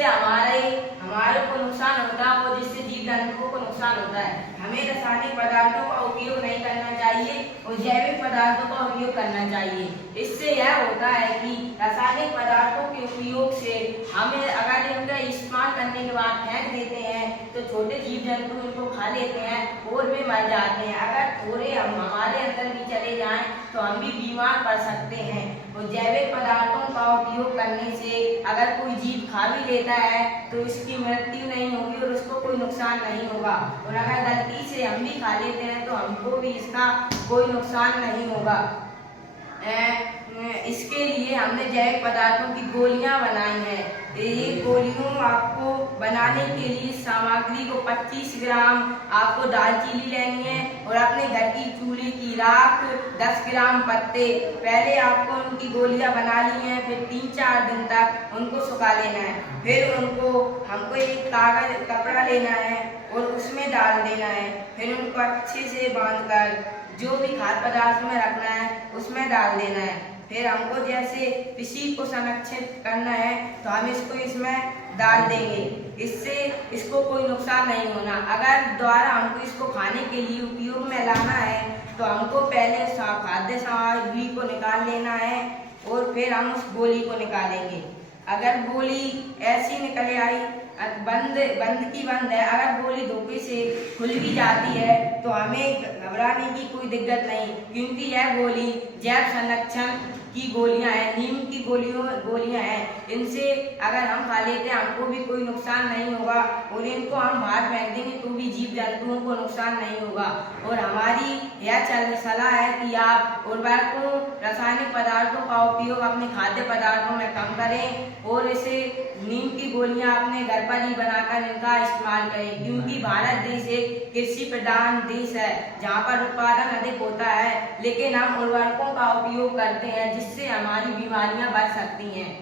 जिससे हमारे को नुकसान होता है और जिससे जीव जंतुओं को नुकसान होता है। हमें रासायनिक पदार्थों का उपयोग नहीं करना चाहिए और जैविक पदार्थों का उपयोग करना चाहिए। इससे यह होता है कि रासायनिक पदार्थों के उपयोग से हमें अगर इनका इस्तेमाल करने के बाद फेंक देते हैं तो छोटे जीव जंतु इनको खा लेते हैं और वे मर जाते हैं। अगर थोड़े हमारे अंदर भी चले जाएं तो हम भी बीमार पड़ सकते हैं। और जैविक पदार्थों का उपयोग करने से अगर कोई जीव खा भी लेता है तो इसकी मृत्यु नहीं होगी और उसको कोई नुकसान नहीं होगा। और अगर गलती से हम भी खा लेते हैं तो हमको भी इसका कोई नुकसान नहीं होगा। इसके लिए हमने जैविक पदार्थों की गोलियां बनाई हैं। ये गोलियों आपको बनाने के लिए सामग्री को 25 ग्राम आपको दालचीनी लेनी है और अपने घर की चूल्हे की राख 10 ग्राम पत्ते। पहले आपको उनकी गोलियां बना ली हैं, फिर 3-4 दिन तक उनको सुखा लेना है। फिर हमको एक कागज कपड़ा लेना है और उसमें डाल देना है। फिर उनको अच्छे से बांधकर जो भी खाद्य पदार्थ में रखना है उसमें डाल देना है। फिर हमको जैसे किसी को संरक्षित करना है तो हम इसको इसमें डाल देंगे, इससे इसको कोई नुकसान नहीं होना। अगर दोबारा हमको इसको खाने के लिए उपयोग में लाना है तो हमको पहले खाद्य सामग्री को निकाल लेना है और फिर हम उस गोली को निकालेंगे। अगर गोली ऐसी निकल आई बंद है, अगर गोली धोखे से खुल भी जाती है तो हमें घबराने की कोई दिक्कत नहीं, क्योंकि यह गोली जैव संरक्षण की गोलियां हैं, नीम की गोलियां हैं। इनसे अगर हम खा लेते हैं हमको भी कोई नुकसान नहीं होगा और इनको हम बाहर फेंक देंगे तो भी जीव जंतुओं को नुकसान नहीं होगा। और हमारी यह सलाह है कि आप उर्वरकों रासायनिक पदार्थों का उपयोग अपने खाद्य पदार्थों में कम करें और इसे नीम की गोलियां अपने घर पर ही बनाकर इनका इस्तेमाल करें, क्योंकि भारत देश एक कृषि प्रधान देश है जहाँ पर उत्पादन अधिक होता है, लेकिन हम उर्वरकों का उपयोग करते हैं जिससे हमारी बीमारियां बढ़ सकती हैं।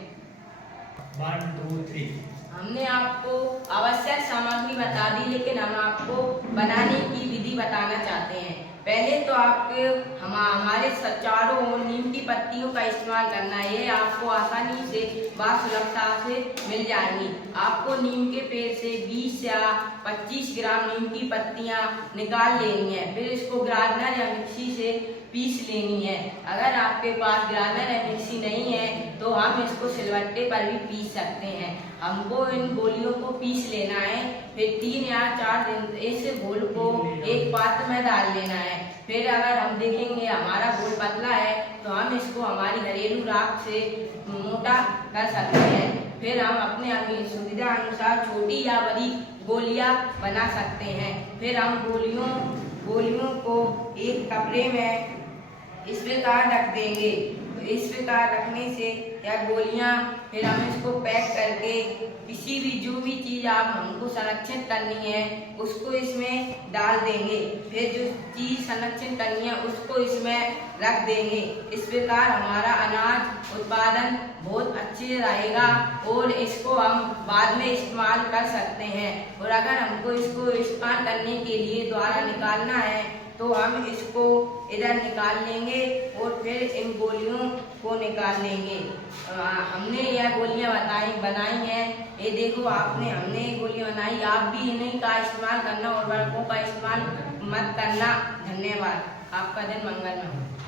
1 2 3 हमने आपको आवश्यक सामग्री बता दी, लेकिन हम आपको बनाने की विधि बताना चाहते हैं। पहले तो हमारे चारों ओर नीम की पत्तियों का इस्तेमाल करना है। ये आपको आसानी से सुलभता से मिल जाएंगी। आपको नीम के पेड़ से 20 या 25 ग्राम नीम की पत्तियां निकाल लेनी है। फिर इसको ग्राइंडर या मिक्सी से पीस लेनी है। अगर आपके पास ग्राइंडर या मिक्सी नहीं है तो हम इसको सिलबट्टे पर भी पीस सकते हैं। हमको इन गोलियों को पीस लेना है। फिर 3 या 4 दिन इस घोल को एक पात्र में डाल लेना है। फिर अगर हम देखेंगे हमारा घोल पतला है तो हम इसको हमारी घरेलू राख से मोटा कर सकते हैं। फिर हम अपने सुविधा अनुसार छोटी या बड़ी गोलियां बना सकते हैं। फिर हम गोलियों को एक कपड़े में इस प्रकार रख देंगे। इस प्रकार रखने से यह गोलियां फिर हम इसको पैक करके किसी भी जो भी चीज हमको संरक्षित करनी है उसको इसमें डाल देंगे। फिर जो चीज संरक्षित करनी है उसको इसमें रख देंगे। इस प्रकार हमारा अनाज उत्पादन बहुत अच्छे रहेगा और इसको हम बाद में इस्तेमाल कर सकते हैं। और अगर हमको इसको इस्तेमाल करने के लिए दोबारा निकालना है तो हम इसको इधर निकाल लेंगे और फिर इन गोलियों को निकाल लेंगे। हमने यह गोलियां बनाई हैं। ये देखो हमने ये गोलियां बनाई, आप भी इन्हीं का इस्तेमाल करना और उर्वरकों का इस्तेमाल मत करना। धन्यवाद। आपका दिन मंगलमय हो।